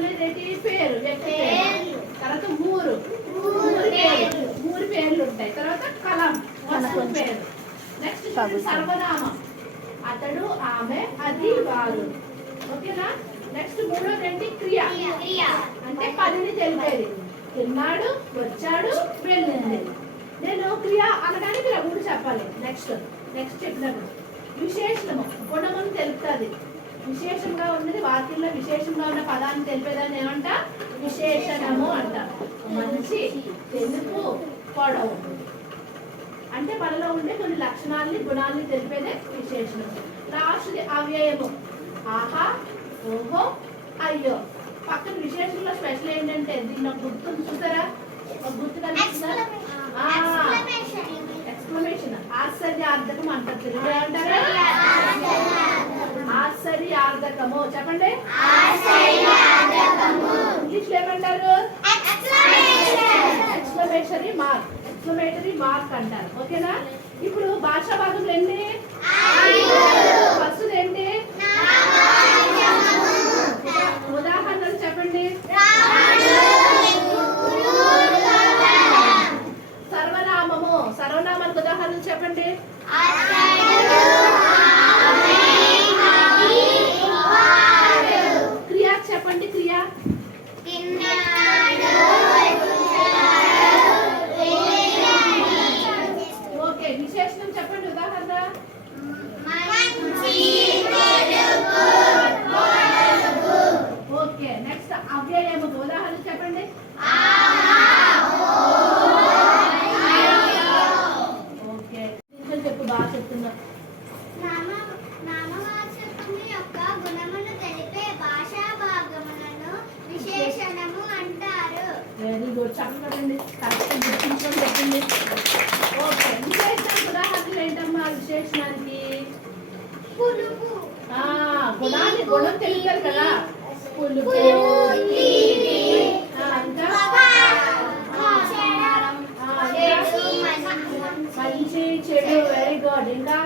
అనేది ఏంటి? పేరు, వ్యక్తి పేరు. తర్వాత ఊరు, ఊరి పేర్లు ఉంటాయి. తర్వాత కలం, వస్తువు పేరు. నెక్స్ట్ సర్వనామం, అతడు, ఆమె, అది, వారు. ఓకేనా? నెక్స్ట్ మూడోది ఏంటి? క్రియ. అంటే పనిని తెలిపేది. తిన్నాడు, వచ్చాడు, వెళ్ళింది. నేను క్రియ అనడానికి ఇలా మూడు చెప్పాలి. నెక్స్ట్ చెప్పినప్పుడు విశేషణము, గుణమును తెలుపుతుంది. విశేషంగా ఉన్నది వాక్యంలో విశేషంగా ఉన్న పదాన్ని తెలిపేదాన్ని ఏమంట? విశేషణము అంట. మంచి, తెలుపు, పొడవు అంటే మనలో ఉండే కొన్ని లక్షణాలని గుణాలని తెలిపేదే విశేషణం. లాస్ట్ది అవ్యయము, ఆహా, ఓహో, అయ్యో. పక్కన విశేషంలో స్పెషల్ ఏంటంటే దీన్ని గుర్తు చూసారా? గుర్తు కనిపిస్తుందా? ఎక్స్క్లమేషన్, ఆశ్చర్యార్థకం అంటారు. తెలుగు ఏమంటారు? ఆశ్చర్యార్థకము. చెప్పండి. ఇంగ్లీష్ లో ఏమంటారు? Exclamatory mark. ఎక్స్క్లమేటరీ మార్క్ అంటారు. ఓకేనా? ఇప్పుడు భాషా భాగంలో ఎన్ని? ఫస్ట్ ఏంటి? ఉదాహరణలు చెప్పండి. సర్వనామము, సర్వనామానికి ఉదాహరణలు చెప్పండి. క్రియ చెప్పండి. క్రియ ఓకే. విశేషణం చెప్పండి. ఉదాహరణ. ఓకే. నెక్స్ట్ అవ్యయము, ఉదాహరణ చెప్పండి. ఓకే. చెప్పు, బాగా చెప్తున్నా. నామవాచకము యొక్క గుణమును తెలిపే భాషా భాగములను విశేషణము అంటారు. Very good. చెప్పండి. కరెక్ట్ గుర్తించుకొని చెప్పింది. ఓకే. విశేషణానికి ఉదాహరణలు ఏంటమ్మా? విశేషణానికి గుణాన్ని, గుణం తెలుస్తారు కదా. పులుపు, మంచి, చెడు. Very good. ఇంకా